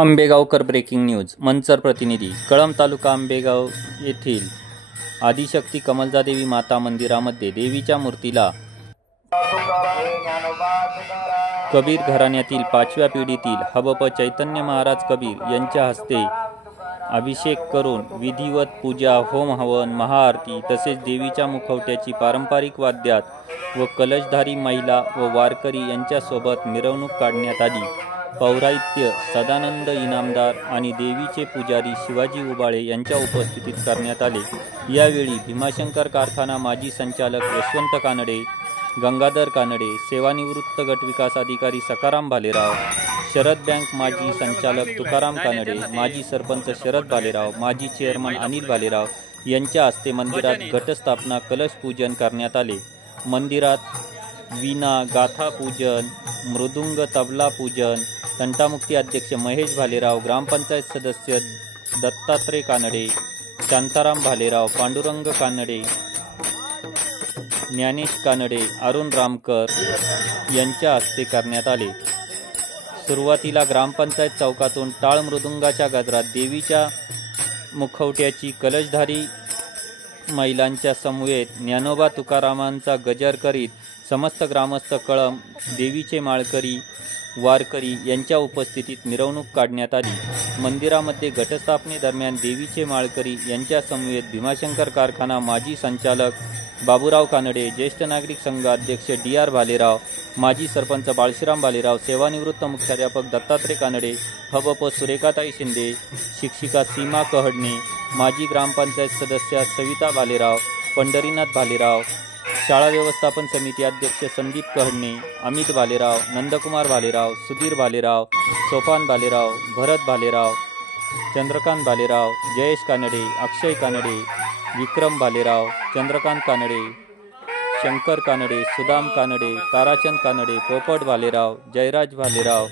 Ambegaonkar breaking news. Manchar प्रतिनिधी. कळंब तालुका आंबेगाव येथील आदिशक्ती कमलजादेवी माता मंदिरामध्ये देवीच्या मूर्तीला कबीर घराण्यातील 5व्या पिढीतील हबप चैतन्य महाराज कबीर यांच्या हस्ते अभिषेक करून विधिवत पूजा, होम हवन, महाआरती तसेच देवीच्या मुखवट्याची पारंपरिक वाद्यात व कलशधारी महिला व वारकरी यांच्यासोबत मिरवणूक काढण्यात आली. पौराहित्य सदानंद इनामदार आणि देवीचे पुजारी शिवाजी उबाळे यांच्या उपस्थितीत करण्यात आले. यावेळी भीमाशंकर कारखाना माजी संचालक यशवंत कानडे, गंगाधर कानडे, सेवानिवृत्त गटविकास अधिकारी सखाराम भालेराव, शरद बँक माजी संचालक तुकाराम कानडे, माजी सरपंच शरद भालेराव, माजी चेअरमन अनिल भालेराव यांच्या हस्ते मंदिरात घटस्थापना, कलश पूजन करण्यात आले. मंदिरात वीणा, गाथा पूजन, मृदुंग, तबला पूजन, तंटामुक्ती अध्यक्ष महेश भालेराव, ग्रामपंचायत सदस्य दत्तात्रय कानडे, शांताराम भालेराव, पांडुरंग कानडे, ज्ञानेश कानडे, अरुण रामकर यांच्या हस्ते करण्यात आले. सुरुवातीला ग्रामपंचायत चौकातून टाळ मृदुंगाच्या गजरात देवीच्या मुखवट्याची कलशधारी महिलांच्या समवेत ज्ञानोबा तुकारामांचा गजर करीत समस्त ग्रामस्थ, कळंब, देवीचे माळकरी, वारकरी यांच्या उपस्थितीत मिरवणूक काढण्यात आली. मंदिरामध्ये घटस्थापनेदरम्यान देवीचे माळकरी यांच्या समवेत भीमाशंकर कारखाना माजी संचालक बाबूराव कानडे, ज्येष्ठ नागरिक संघ अध्यक्ष DR भालेराव, माजी सरपंच बाळशीराम भालेराव, सेवानिवृत्त मुख्याध्यापक दत्तात्रय कानडे, हबप सुरेखाताई शिंदे, शिक्षिका सीमा कहडणे, माजी ग्रामपंचायत सदस्य सविता भालेराव, पंढरीनाथ भालेराव, शाळा व्यवस्थापन समिती अध्यक्ष संदीप कहडणे, अमित भालेराव, नंदकुमार भालेराव, सुधीर भालेराव, सोपान भालेराव, भरत भालेराव, चंद्रकांत भालेराव, जयेश कानडे, अक्षय कानडे, विक्रम भालेराव, चंद्रकांत कानडे, शंकर कानडे, सुदाम कानडे, ताराचंद कानडे, पोपट भालेराव, जयराज भालेराव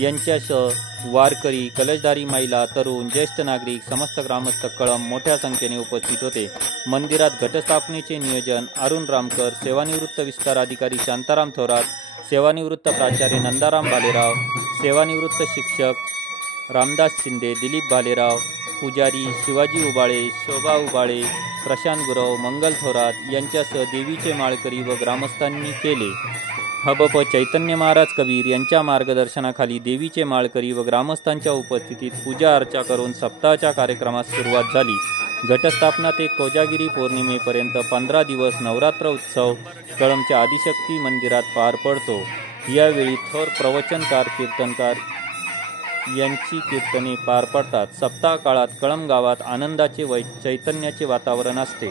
यांच्यासह वारकरी, कलशधारी महिला, तरुण, ज्येष्ठ नागरिक, समस्त ग्रामस्थ, कळंब मोठ्या संख्येने उपस्थित होते. मंदिरात घटस्थापनेचे नियोजन अरुण रामकर, सेवानिवृत्त विस्तार अधिकारी शांताराम थोरात, सेवानिवृत्त प्राचार्य नंदाराम भालेराव, सेवानिवृत्त शिक्षक रामदास शिंदे, दिलीप भालेराव, पुजारी शिवाजी उबाळे, शोभा उबाळे, प्रशांत गुरव, मंगल थोरात यांच्यासह देवीचे माळकरी व ग्रामस्थांनी केले. हबप चैतन्य महाराज कबीर यांच्या मार्गदर्शनाखाली देवीचे माळकरी व ग्रामस्थांच्या उपस्थितीत पूजा अर्चा करून सप्ताहाच्या कार्यक्रमास सुरुवात झाली. घटस्थापना ते कोजागिरी पौर्णिमेपर्यंत 15 दिवस नवरात्र उत्सव कळंबच्या आदिशक्ती मंदिरात पार पडतो. यावेळी थोर प्रवचनकार, कीर्तनकार यांची कीर्तने पार पडतात. सप्ताह काळात कळंब गावात आनंदाचे व चैतन्याचे वातावरण असते.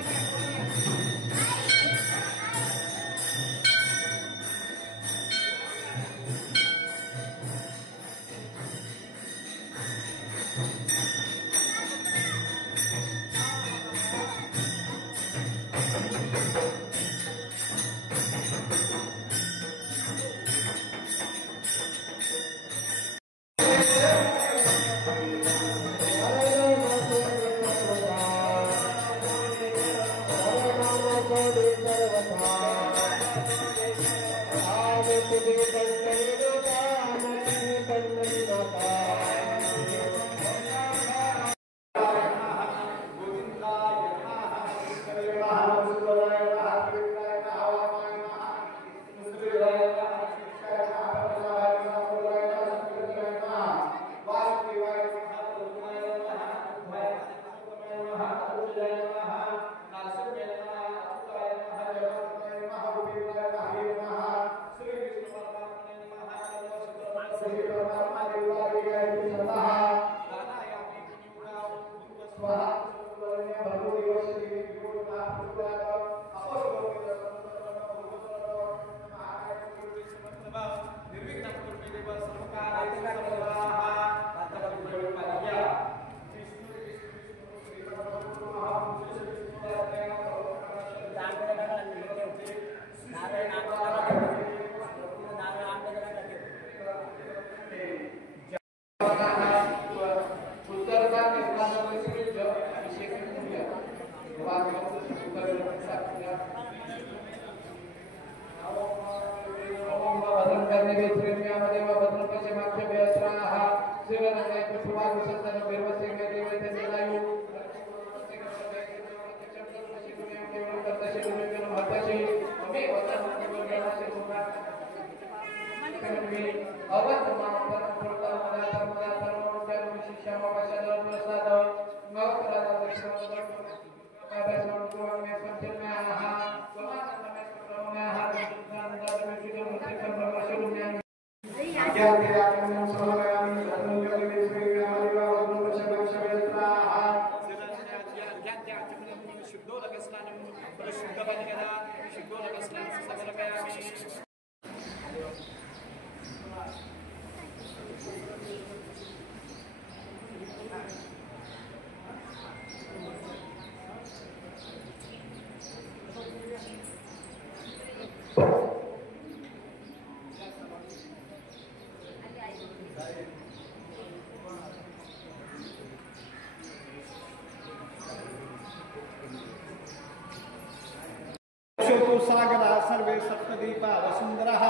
सागरा सर्वे सप्तदीपा वसुंधरः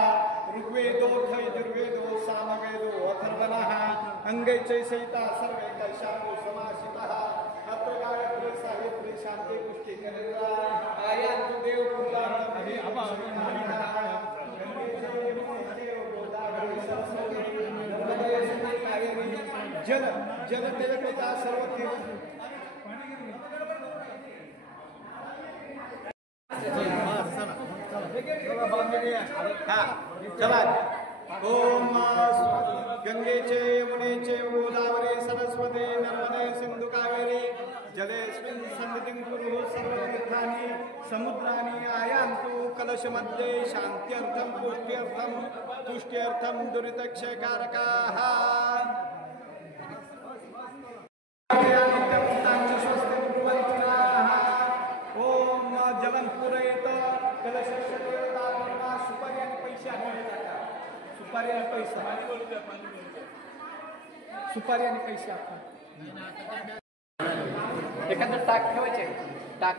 ऋग्वेदोऽथ यजुर्वेदो सामवेदो अथर्वणः अंगैश्च सहिता सर्वे कैशानो समासितः अत्र गायत्री सावित्री शांति पुष्टि करेगा आयान्तु देव पुराणम् अभि जल जल तेजपिता सर्वतीर्थ चला ओम गंगेचे यमुनेचे गोदावरी सरस्वती नर्मदे सिंधु कावेरी जलेस्मिन् सन्निधिं कुरु सर्वतीर्थानि समुद्रानि आयान्तु कलशमध्ये शान्त्यर्थं पुष्ट्यर्थं तुष्ट्यर्थं दुरितक्षयकारकाः ओम जलं पूरयत कलशस्य सुपारी आणि पैसे सुपारी आणि पैसा सुपारी आणि पैसे एखादं टाक ठेवायचे टाक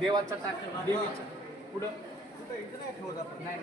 देवाचा टाक देवीचा पुढं नाही ठेवत आपण नाही